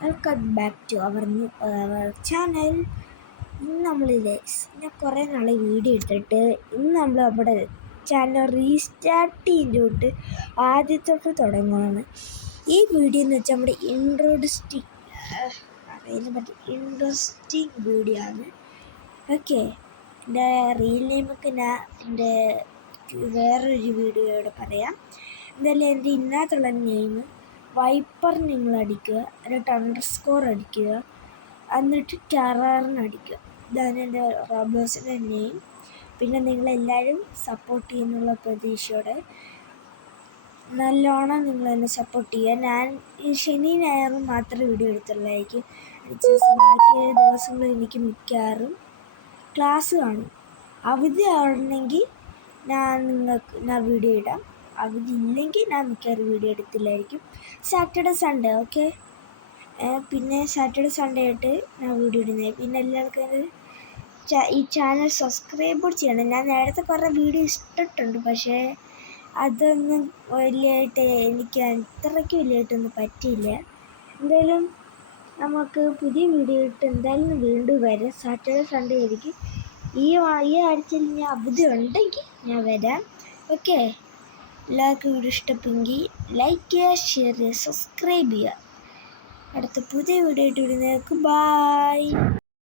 Welcome back to our channel. ഇന്ന് നമ്മളില്ലേ ഞാൻ കുറേ നാളെ വീഡിയോ എടുത്തിട്ട് ഇന്ന് നമ്മൾ നമ്മുടെ ചാനൽ റീസ്റ്റാർട്ട് ചെയ്തിട്ട് ആദ്യത്തൊട്ട് തുടങ്ങുകയാണ്. ഈ വീഡിയോ എന്ന് വെച്ചാൽ നമ്മുടെ ഇൻട്രസ്റ്റിംഗ് വീഡിയോ ആണ്. ഓക്കെ, എൻ്റെ റീൽ നെയിമൊക്കെ ഞാൻ എൻ്റെ വേറൊരു വീഡിയോയോടെ പറയാം. എന്തായാലും എൻ്റെ ഇന്നത്തുള്ള നെയിം വൈപ്പർ നിങ്ങൾ അടിക്കുക, എന്നിട്ട് അണ്ടർസ്കോർ അടിക്കുക, എന്നിട്ട് ടെററിന് അടിക്കുക. ഇതാണ് എൻ്റെ റോബ്ലോക്സിൻ്റെ നെയിം. പിന്നെ നിങ്ങളെല്ലാവരും സപ്പോർട്ട് ചെയ്യുന്നുള്ള പ്രതീക്ഷയോടെ നല്ലോണം നിങ്ങൾ എന്നെ സപ്പോർട്ട് ചെയ്യുക. ഞാൻ ഈ ശനി ഞായറും മാത്രമേ വീഡിയോ എടുത്തുള്ളായിരിക്കും. ബാക്കി ദിവസങ്ങളിൽ എനിക്ക് മിക്കവാറും ക്ലാസ് കാണും. അവധി ആണെങ്കിൽ ഞാൻ വീഡിയോ ഇടാം. അവധി ഇല്ലെങ്കിൽ ഞാൻ മിക്കവാറും വീഡിയോ എടുത്തില്ലായിരിക്കും. സാറ്റർഡേ സൺഡേ ഓക്കെ, പിന്നെ സാറ്റർഡേ സൺഡേ ആയിട്ട് ഞാൻ വീഡിയോ ഇടുന്നത്. പിന്നെ എല്ലാവർക്കും ഈ ചാനൽ സബ്സ്ക്രൈബ് ചെയ്യണം. ഞാൻ നേരത്തെ കുറേ വീഡിയോ ഇട്ടിട്ടുണ്ട്, പക്ഷേ അതൊന്നും വലിയതായിട്ട് എനിക്ക് അത്രയ്ക്ക് വലിയതായിട്ടൊന്നും പറ്റിയില്ല. എന്തായാലും നമുക്ക് പുതിയ വീഡിയോ ഇട്ട് എന്തായാലും വീണ്ടും വരാം. സാറ്റർഡേ സൺഡേ ആയിരിക്കും. ഈ ആഴ്ചയിൽ ഞാൻ അവധി ഉണ്ടെങ്കിൽ ഞാൻ വരാം. ഓക്കെ, എല്ലാവർക്കും വീഡിയോ ഇഷ്ടപ്പെട്ടെങ്കിൽ ലൈക്ക് ചെയ്യുക, ഷെയർ ചെയ്യുക, സബ്സ്ക്രൈബ് ചെയ്യുക. അടുത്ത പുതിയ വീഡിയോ ആയിട്ട് വരുന്നവർക്ക് ബൈ.